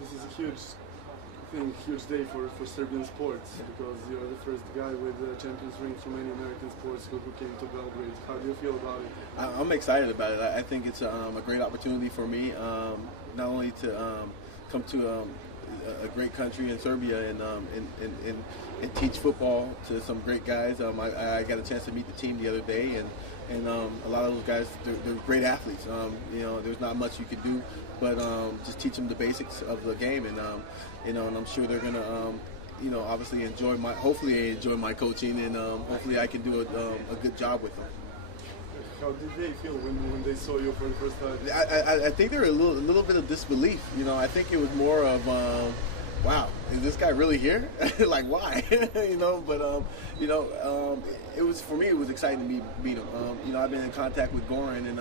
This is a huge thing, huge day for Serbian sports, because you're the first guy with a Champions ring from any American sports who came to Belgrade. How do you feel about it? I'm excited about it. I think it's a great opportunity for me, not only to come to a great country in Serbia and teach football to some great guys. I got a chance to meet the team the other day, and a lot of those guys, they're great athletes. You know, there's not much you could do, but just teach them the basics of the game, and you know, and I'm sure they're gonna, you know, obviously hopefully they enjoy my coaching, and hopefully I can do a good job with them. How did they feel when they saw you for the first time? I think there were a little bit of disbelief. You know, I think it was more of, wow, is this guy really here? Like, why? You know, but you know, it was, for me, it was exciting to meet him. You know, I've been in contact with Goran, and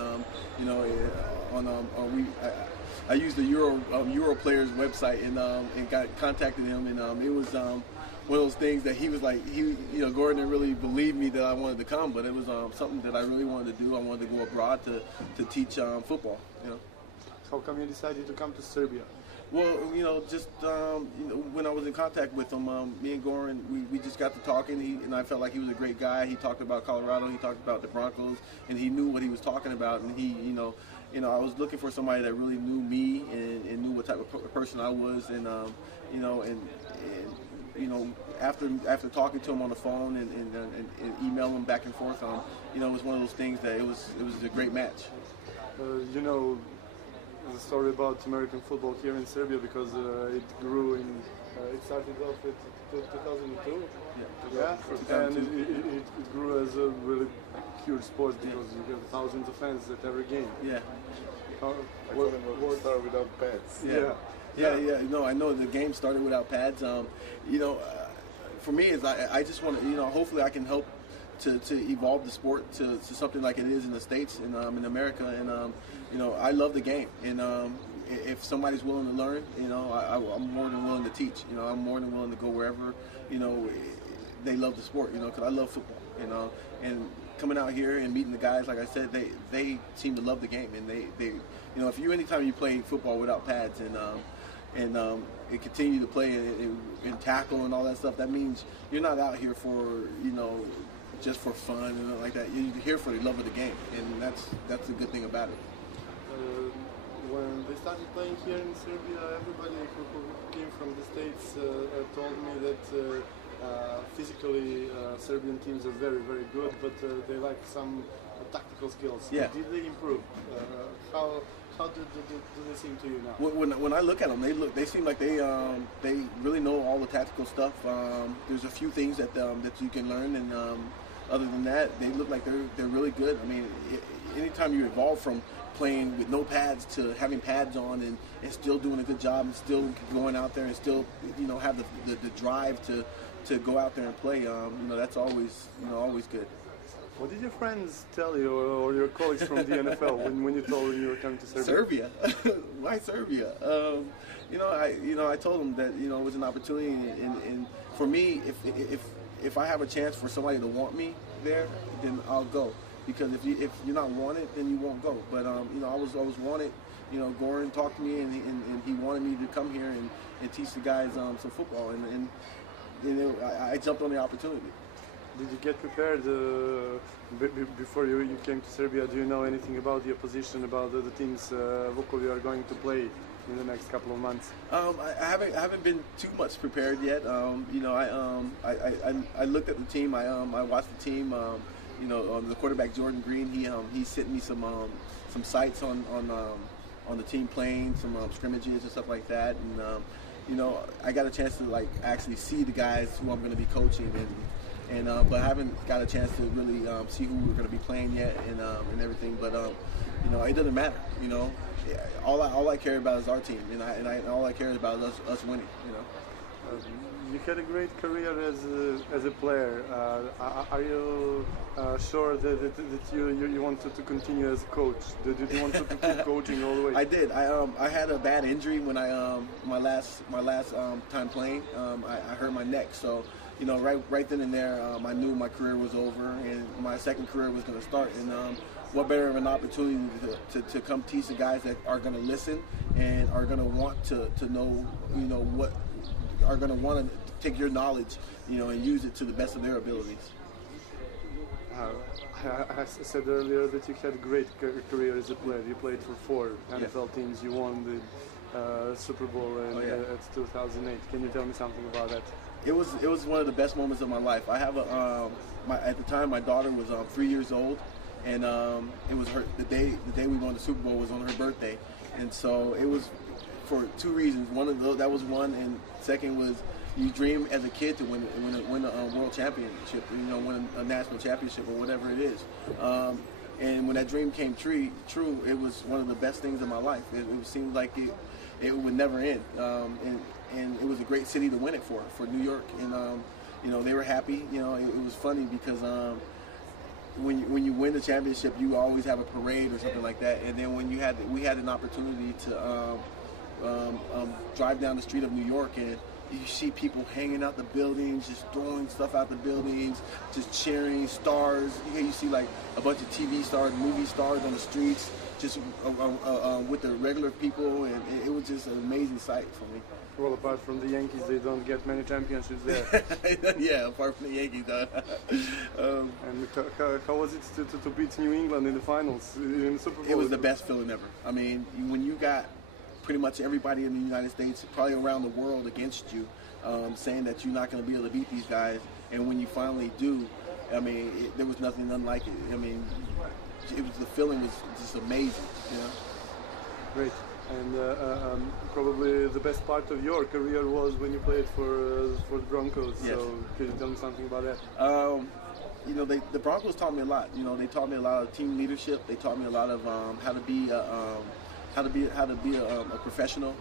you know, I used the Euro Players website and got contacted him, and it was one of those things that he was like, you know, Gordon didn't really believe me that I wanted to come, but it was something that I really wanted to do. I wanted to go abroad to teach football. You know. How come you decided to come to Serbia? Well, you know, just you know, when I was in contact with him, me and Goran, we just got to talking, and I felt like he was a great guy. He talked about Colorado, he talked about the Broncos, and he knew what he was talking about. And he, you know, I was looking for somebody that really knew me and knew what type of person I was, and you know, and you know, after talking to him on the phone and emailing him back and forth, you know, it was one of those things that it was a great match. You know, the story about American football here in Serbia, because it grew in, it started off at 2002, yeah, and it grew as a really huge sport, because you have thousands of fans at every game. Yeah. What start without pads? Yeah. No, I know the game started without pads. You know, for me, is I just want to, you know, hopefully I can help to evolve the sport to something like it is in the States and in America. And you know, I love the game, and if somebody's willing to learn, you know, I'm more than willing to teach. You know, I'm more than willing to go wherever, you know, they love the sport. You know, because I love football. You know, and coming out here and meeting the guys, like I said, they seem to love the game, and they you know, if anytime you play football without pads and continue to play and tackle and all that stuff, that means you're not out here for, you know, just for fun and like that. You're here for the love of the game, and that's the good thing about it. When they started playing here in Serbia, everybody who came from the States told me that physically Serbian teams are very, very good, but they lack some tactical skills. Yeah. Did they improve? How do they seem to you now? When I look at them, they seem like they really know all the tactical stuff. There's a few things that you can learn, and other than that, they look like they're really good. I mean, anytime you evolve from playing with no pads to having pads on and still doing a good job and still going out there and still, you know, have the drive to go out there and play, you know, that's always good. What did your friends tell you, or your colleagues from the NFL, when you told them you were coming to Serbia? Serbia? Why Serbia? You know, I told them that, you know, it was an opportunity, and for me, if I have a chance for somebody to want me there, then I'll go. Because if you're not wanted, then you won't go. But you know, I was wanted. You know, Goran talked to me, and he wanted me to come here and teach the guys some football, and you know, I jumped on the opportunity. Did you get prepared before you came to Serbia? Do you know anything about the opposition, about the teams Vukove are going to play in the next couple of months? I haven't been too much prepared yet. You know, I looked at the team. I watched the team. You know, the quarterback Jordan Green. He sent me some sites on the team playing, some scrimmages and stuff like that. And you know, I got a chance to like actually see the guys who I'm going to be coaching, but I haven't got a chance to really see who we're going to be playing yet and everything. But you know, it doesn't matter. You know, all I care about is our team, and all I care about is us winning. You know. You had a great career as a player. Are you sure that you want to continue as a coach? Did you want to keep coaching all the way? I did. I had a bad injury when my last time playing. I hurt my neck, so you know, right then and there, I knew my career was over, and my second career was going to start. And what better of an opportunity to come teach the guys that are going to listen and are going to want to know, what are going to want to take your knowledge, and use it to the best of their abilities. I said earlier that you had a great career as a player. You played for 4 NFL teams. You won the Superboula at 2008. Can you tell me something about that? It was one of the best moments of my life. I have at the time my daughter was 3 years old, and it was the day we won the Super Bowl was on her birthday, and so it was for 2 reasons. One of those, that was one, and second was you dream as a kid to win a world championship, win a national championship or whatever it is. And when that dream came true, it was one of the best things in my life. It seemed like it would never end. And it was a great city to win it for New York. And they were happy. It was funny because when you win the championship, you always have a parade or something like that. And then when we had an opportunity to drive down the street of New York, and you see people hanging out the buildings, just throwing stuff out the buildings, just cheering, stars. You see like a bunch of TV stars, movie stars on the streets, just with the regular people, and it was just an amazing sight for me. Well, apart from the Yankees, they don't get many championships there. Yeah, apart from the Yankees. And how was it to beat New England in the finals, in the Super Bowl? It was the best feeling ever. I mean, when you got pretty much everybody in the United States, probably around the world, against you, saying that you're not going to be able to beat these guys, and when you finally do, I mean, there was nothing unlike it. I mean, the feeling was just amazing. Great. And probably the best part of your career was when you played for the Broncos. Yes. So can you tell me something about that? The Broncos taught me a lot. They taught me a lot of team leadership. They taught me a lot of how to be a professional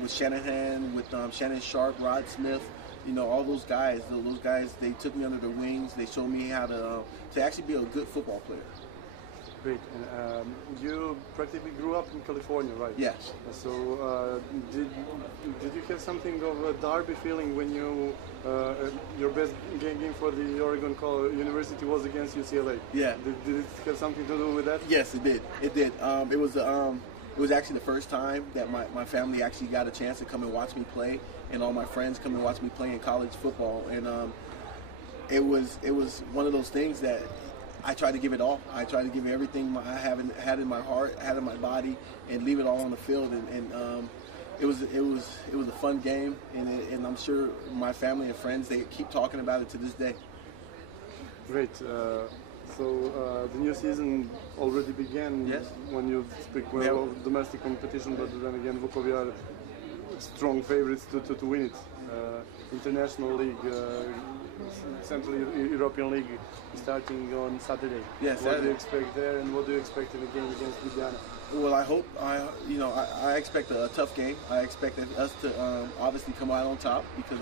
with Shanahan, with Shannon Sharp, Rod Smith. All those guys. Those guys, they took me under their wings. They showed me how to actually be a good football player. Great. And you practically grew up in California, right? Yes. So did you have something of a derby feeling when your best game for the Oregon University was against UCLA? Yeah. Did it have something to do with that? Yes, it did. It did. It was actually the first time that my family actually got a chance to come and watch me play, and all my friends come and watch me play in college football. And it was one of those things that I tried to give it all. I tried to give everything I had in my heart, had in my body, and leave it all on the field. And it was a fun game, and I'm sure my family and friends, they keep talking about it to this day. Great. So the new season already began. Yes. When you speak of domestic competition, but then again, Vukove are strong favorites to win it. International League, Central European League starting on Saturday. Yes. What do you expect there, and what do you expect in the game against Ljubljana? Well, I expect a tough game. I expect us to obviously come out on top, because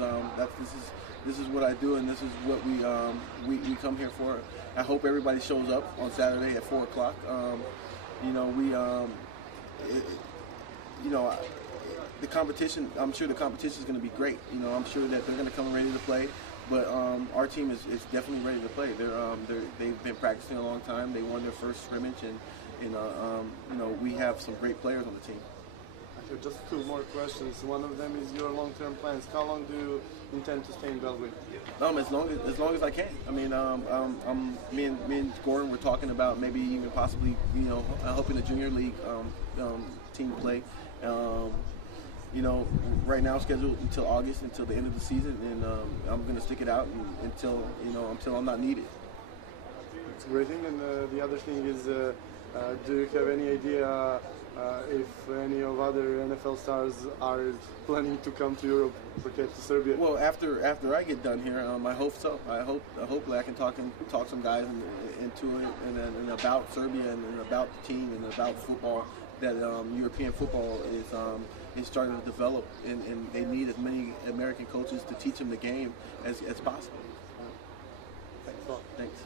this is what I do, and this is what we come here for. I hope everybody shows up on Saturday at 4 o'clock. The competition, I'm sure the competition is going to be great. I'm sure that they're going to come ready to play, but our team is definitely ready to play. They've been practicing a long time. They won their first scrimmage, and we have some great players on the team. Just 2 more questions. One of them is your long-term plans. How long do you intend to stay in Belgrade? As long as I can. I mean, me and Gordon were talking about maybe even possibly, helping the junior league team play. Right now scheduled until August, until the end of the season, and I'm going to stick it out until I'm not needed. It's a great thing. And the other thing is, do you have any idea if any of other NFL stars are planning to come to Europe, to Serbia? Well, after I get done here, I hope so. Hopefully I can talk some guys into it, and about Serbia, and about the team, and about football. That European football is starting to develop, and they need as many American coaches to teach them the game as possible. Thanks a lot. Thanks.